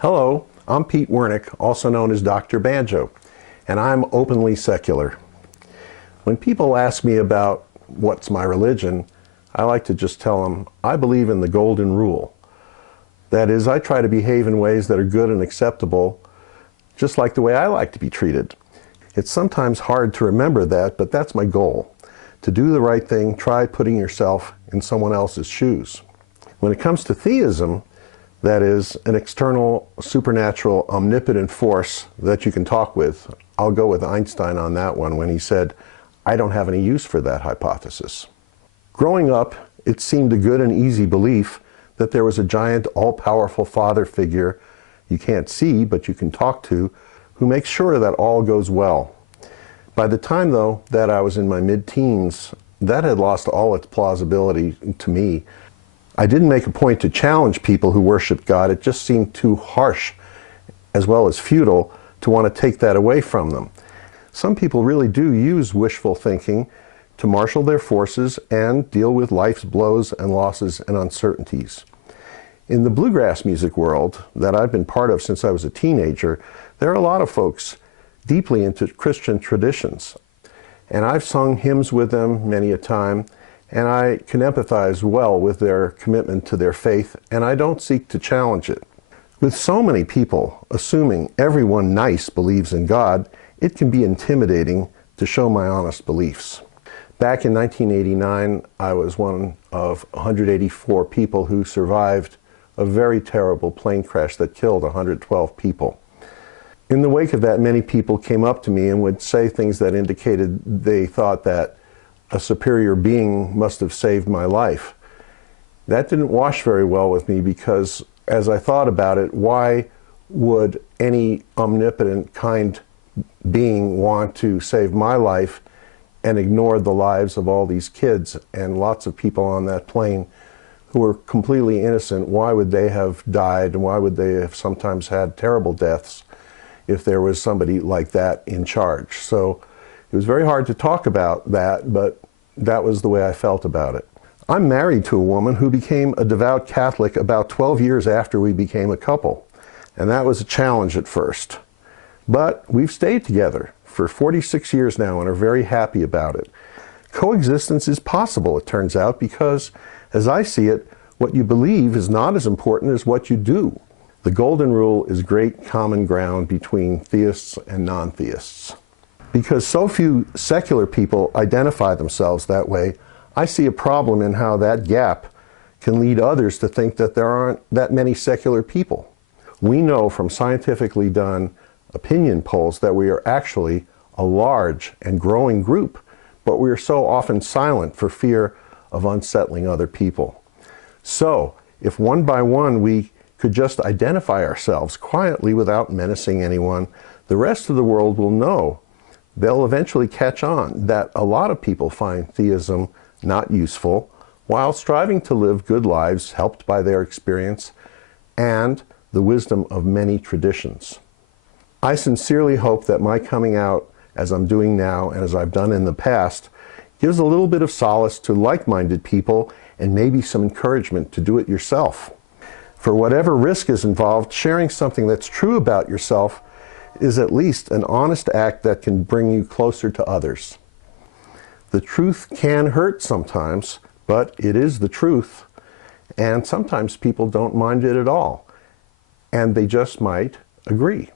Hello, I'm Pete Wernick, also known as Dr. Banjo, and I'm openly secular. When people ask me about what's my religion, I like to just tell them I believe in the golden rule. That is, I try to behave in ways that are good and acceptable, just like the way I like to be treated. It's sometimes hard to remember that, but that's my goal. To do the right thing, try putting yourself in someone else's shoes. When it comes to theism, that is, an external, supernatural, omnipotent force that you can talk with, I'll go with Einstein on that one when he said, I don't have any use for that hypothesis. Growing up, it seemed a good and easy belief that there was a giant, all-powerful father figure you can't see, but you can talk to, who makes sure that all goes well. By the time, though, that I was in my mid-teens, that had lost all its plausibility to me. I didn't make a point to challenge people who worshiped God. It just seemed too harsh, as well as futile, to want to take that away from them. Some people really do use wishful thinking to marshal their forces and deal with life's blows and losses and uncertainties. In the bluegrass music world that I've been part of since I was a teenager, there are a lot of folks deeply into Christian traditions. And I've sung hymns with them many a time, and I can empathize well with their commitment to their faith, and I don't seek to challenge it. With so many people assuming everyone nice believes in God, it can be intimidating to show my honest beliefs. Back in 1989, I was one of 184 people who survived a very terrible plane crash that killed 112 people. In the wake of that, many people came up to me and would say things that indicated they thought that a superior being must have saved my life. That didn't wash very well with me because as I thought about it, why would any omnipotent, kind being want to save my life and ignore the lives of all these kids and lots of people on that plane who were completely innocent? Why would they have died, and why would they have sometimes had terrible deaths if there was somebody like that in charge? So it was very hard to talk about that, but that was the way I felt about it. I'm married to a woman who became a devout Catholic about 12 years after we became a couple, and that was a challenge at first. But we've stayed together for 46 years now and are very happy about it. Coexistence is possible, it turns out, because, as I see it, what you believe is not as important as what you do. The golden rule is great common ground between theists and non-theists. Because so few secular people identify themselves that way, I see a problem in how that gap can lead others to think that there aren't that many secular people. We know from scientifically done opinion polls that we are actually a large and growing group, but we are so often silent for fear of unsettling other people. So, if one by one we could just identify ourselves quietly without menacing anyone, the rest of the world will know. They'll eventually catch on that a lot of people find theism not useful while striving to live good lives helped by their experience and the wisdom of many traditions. I sincerely hope that my coming out, as I'm doing now and as I've done in the past, gives a little bit of solace to like-minded people and maybe some encouragement to do it yourself. For whatever risk is involved, sharing something that's true about yourself is at least an honest act that can bring you closer to others. The truth can hurt sometimes, but it is the truth, and sometimes people don't mind it at all, and they just might agree.